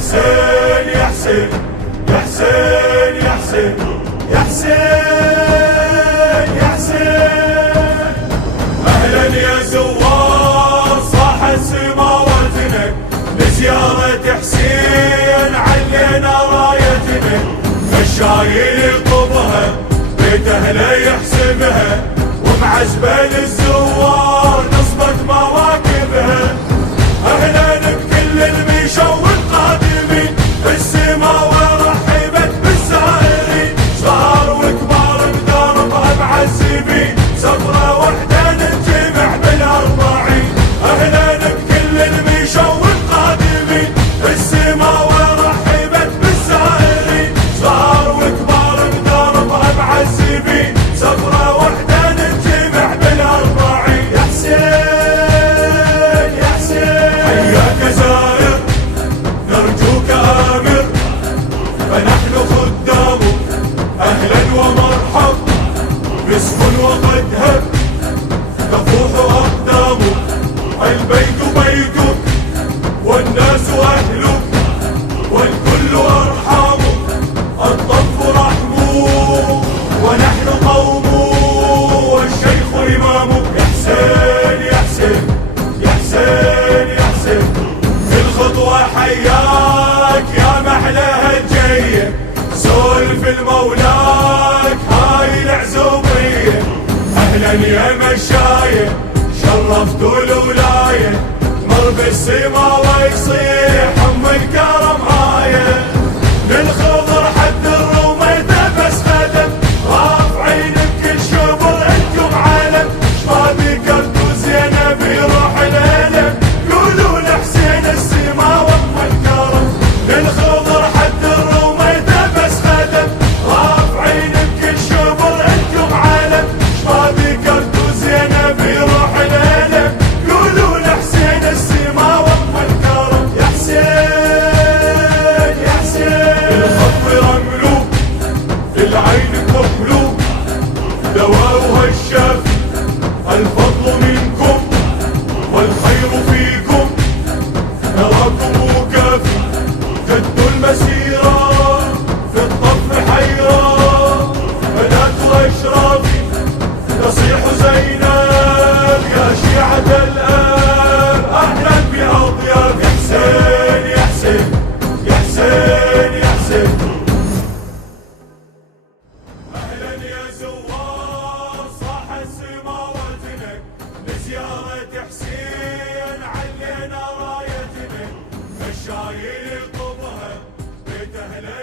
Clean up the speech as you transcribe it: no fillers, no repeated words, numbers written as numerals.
حسين يا حسين يا حسين يا حسين يا حسين يا حسين. أهلا يا زوار صاحت سماواتنا لزيارة حسين علينا رايتنا. الشايل يطبها بيت أهله يحسبها ومعزبة للزوار نصبت مواكبها. أهلا بكل المشوا والقادمين بالسما ورحبت بالزائرين. صغار وكبار بدربها معزبين سفرة وحدة نجمع بالأربعين. أهلا بكل المشوا والقادمين بالسما ورحبت بالزائرين. صغار وكبار بدربها معزبين سفرة وحدة نجمع بالأربعين. يا حسين يا حسين حياك زائر نرجوك آمر فنحن خدامك. أهلا ومرحب باسم وقد هب تفوح أقدامك. البيت بيتك والناس أهلك والكل أرحامك. الطف رحمك ونحن قومك والشيخ إمامك. يا حسين يا حسين يا حسين يا حسين الخطوة حياك يا محلاها الجاية. سولف المولاك هاي العزوبية. أهلا يا مشاية شرفتوا الولاية. مر بالسما ويصيح أم الكرم آية. للخضر حد الروميته بس خدم رافعين بكل شبر انتم علم. شفادي كرتو زينب يروح الالم قولوا لحسين السما وام الكرم. للخضر حد الروميته بس خدم رافعين بكل شبر انتم علم. شفادي كرتو زينب يروح الالم قولوا لحسين السما وام الكرم. يا حسين يا حسين الخط رملو العين كحلو دواؤها الشافي. الفضل منكم والخير فيكم نراكم كافي. جد المسيرة في الطف حيرة بنات أشرافي. تصيح زينب يا شيعة الآب أهلا بأضياف. يا حسين يا حسين يا حسين يا حسين. أهلا يا زوار صاحت سماواتنا لزيارة حسين علينا رايتنا. الشايل يطبها بيت أهله